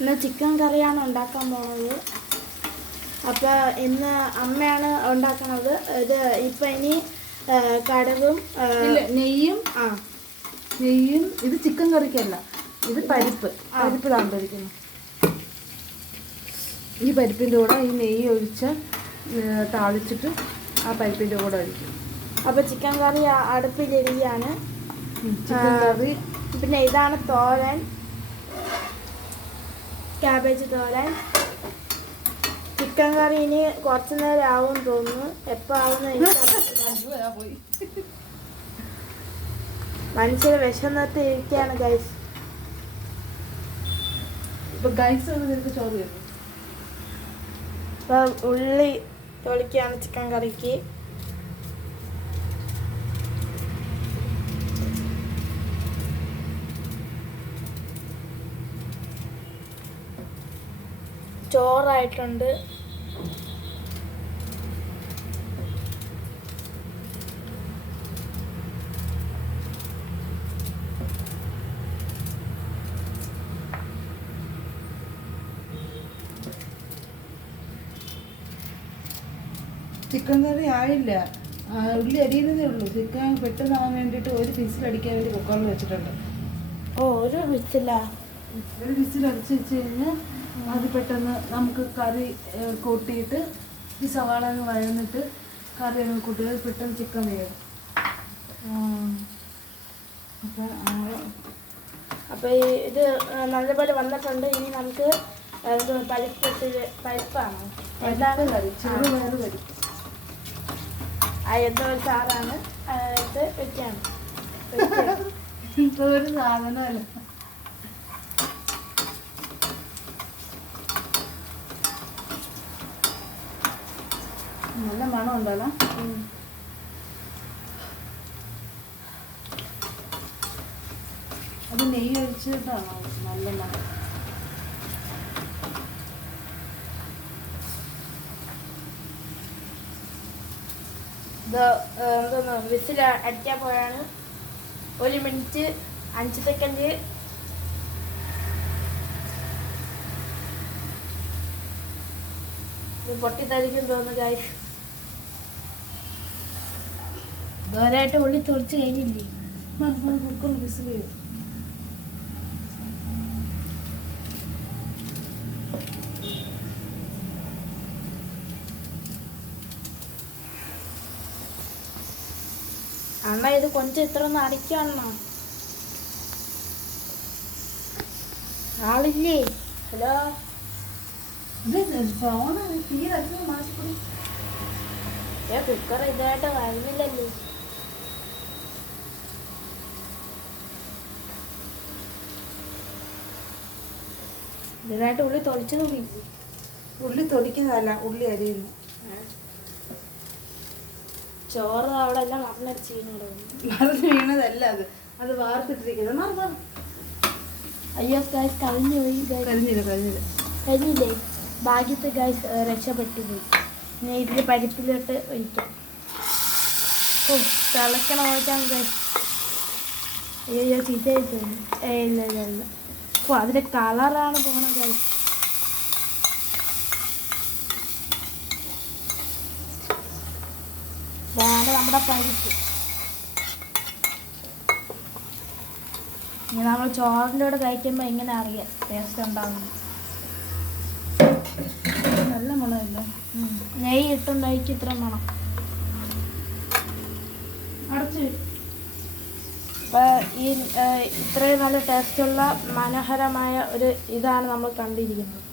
ഇന്ന് ചിക്കൻ കറിയാണ് ഉണ്ടാക്കാൻ പോകുന്നത്. അപ്പോൾ ഇന്ന് അമ്മയാണ് ഉണ്ടാക്കണത്. ഇപ്പം ഇനി കടുകും നെയ്യും ഇത് ചിക്കൻ കറിക്കല്ല, ഇത് പരിപ്പിലാണ് കഴിക്കുന്നത്. ഈ പരിപ്പിൻ്റെ കൂടെ ഈ നെയ്യ് ഒഴിച്ച് താളിച്ചിട്ട് ആ പരിപ്പിൻ്റെ കൂടെ ഒഴിക്കും. അപ്പോൾ ചിക്കൻ കറി അടുപ്പിലിരിക്കുകയാണ്. ചിക്കൻ കറി. പിന്നെ ഇതാണ് തോരൻ, ക്യാബേജ് തോരൻ. ചിക്കൻ കറി ഇനി കുറച്ച് നേരം ആവും തോന്നുന്നു. എപ്പോൾ ആവുമെന്ന് പോയി മനുഷ്യർ വിശന്നിട്ട് ഇരിക്കുകയാണ് ഗൈസ്. ഇപ്പൊ ഗൈസ് നിനക്ക് ചോറ് തരും. ഇപ്പം ഉള്ളി തൊളിക്കുകയാണ് ചിക്കൻ കറിക്ക്. ചോറായിട്ടുണ്ട്. ചിക്കൻ കറി ആയില്ല, ഉള്ളി അരിയുന്നതേ ഉള്ളൂ. ചിക്കൻ പെട്ടെന്നാവാൻ വേണ്ടിയിട്ട് ഒരു വിസിലടിക്കാൻ വേണ്ടി കുക്കറിൽ വെച്ചിട്ടുണ്ട്. ഒരു വിസിലാ? ഒരു വിസിലടിച്ച് വെച്ച് കഴിഞ്ഞാൽ അത് പെട്ടെന്ന് നമുക്ക് കറി കൂട്ടിയിട്ട് ഈ സവാള വഴന്നിട്ട് കറി അങ്ങ് കൂട്ടിയത് പെട്ടെന്ന് ചിക്കൻ വേവും. അപ്പോൾ ഇത് നല്ലപോലെ വന്നിട്ടുണ്ട്. ഇനി നമുക്ക് പരിപ്പാണ് എന്താണ് കറി? ചെറുപയർ കറി. എന്തോ ഒരു സാറാണ് അതായത് വെക്കാണ്. ഇപ്പോൾ ഒരു സാധനമല്ല. നല്ല മണം ഉണ്ടല്ലോ. അത് നെയ്യ് ഒഴിച്ചിട്ടാണോ നല്ല മണം? ഇത് എന്തോന്ന് വിസിൽ അടിക്കാൻ പോയാണ്. 1 മിനിറ്റ് 5 സെക്കൻഡ്. പൊട്ടിത്തരിക്കും തോന്നുന്നു ഗൈസ്. വേറായിട്ട് ഉള്ളി തൊളിച്ച് കഴിഞ്ഞില്ലേ? കുക്കർ വിസിൽ ചെയ്യും. അമ്മ ഇത് കൊഞ്ചം ഇത്ര ഒന്ന് അടിക്കാണോ? ആളില്ലേ? ഹലോ, കുക്കർ ഇതായിട്ട് വരുന്നില്ലല്ലോ. ഇതിനായിട്ട് ഉള്ളി തൊളിച്ചു നോക്കി. ഉള്ളി തൊടിക്കുന്നതല്ല, ഉള്ളി അരിയുന്നു. ചോറ് അവിടെ എല്ലാം മറന്നടിച്ച് വീണതല്ല, അത് വാർത്തിട്ടിരിക്കുന്നത്. അയ്യോ ഗൈസ്, കഴിഞ്ഞില്ലേ? ഭാഗ്യത്തെ ഗൈസ് രക്ഷപ്പെട്ടു പോയി. ഇനി ഇതിൽ പരിപ്പിലോട്ട് ഒഴിക്കാം. തിളക്കണം ഒഴിക്കാം ഗൈസ്. അയ്യോ ചീത്തയായിട്ട് ഇല്ല. അതിൻ്റെ കളറാണ് പോകണം ഗൈസ്. വേണ്ട നമ്മുടെ പരിപ്പ്. ഇനി നമ്മൾ ചോറിൻ്റെ കൂടെ കഴിക്കുമ്പോൾ എങ്ങനെ അറിയാം ടേസ്റ്റ് ഉണ്ടാകുന്നു. നല്ല മണമല്ലോ. നെയ്യ് ഇട്ടുണ്ടാക്കി ഇത്ര മണം. അടച്ച്. അപ്പോൾ ഈ ഇത്രയും നല്ല ടേസ്റ്റുള്ള മനോഹരമായ ഒരു ഇതാണ് നമ്മൾ കണ്ടിരിക്കുന്നത്.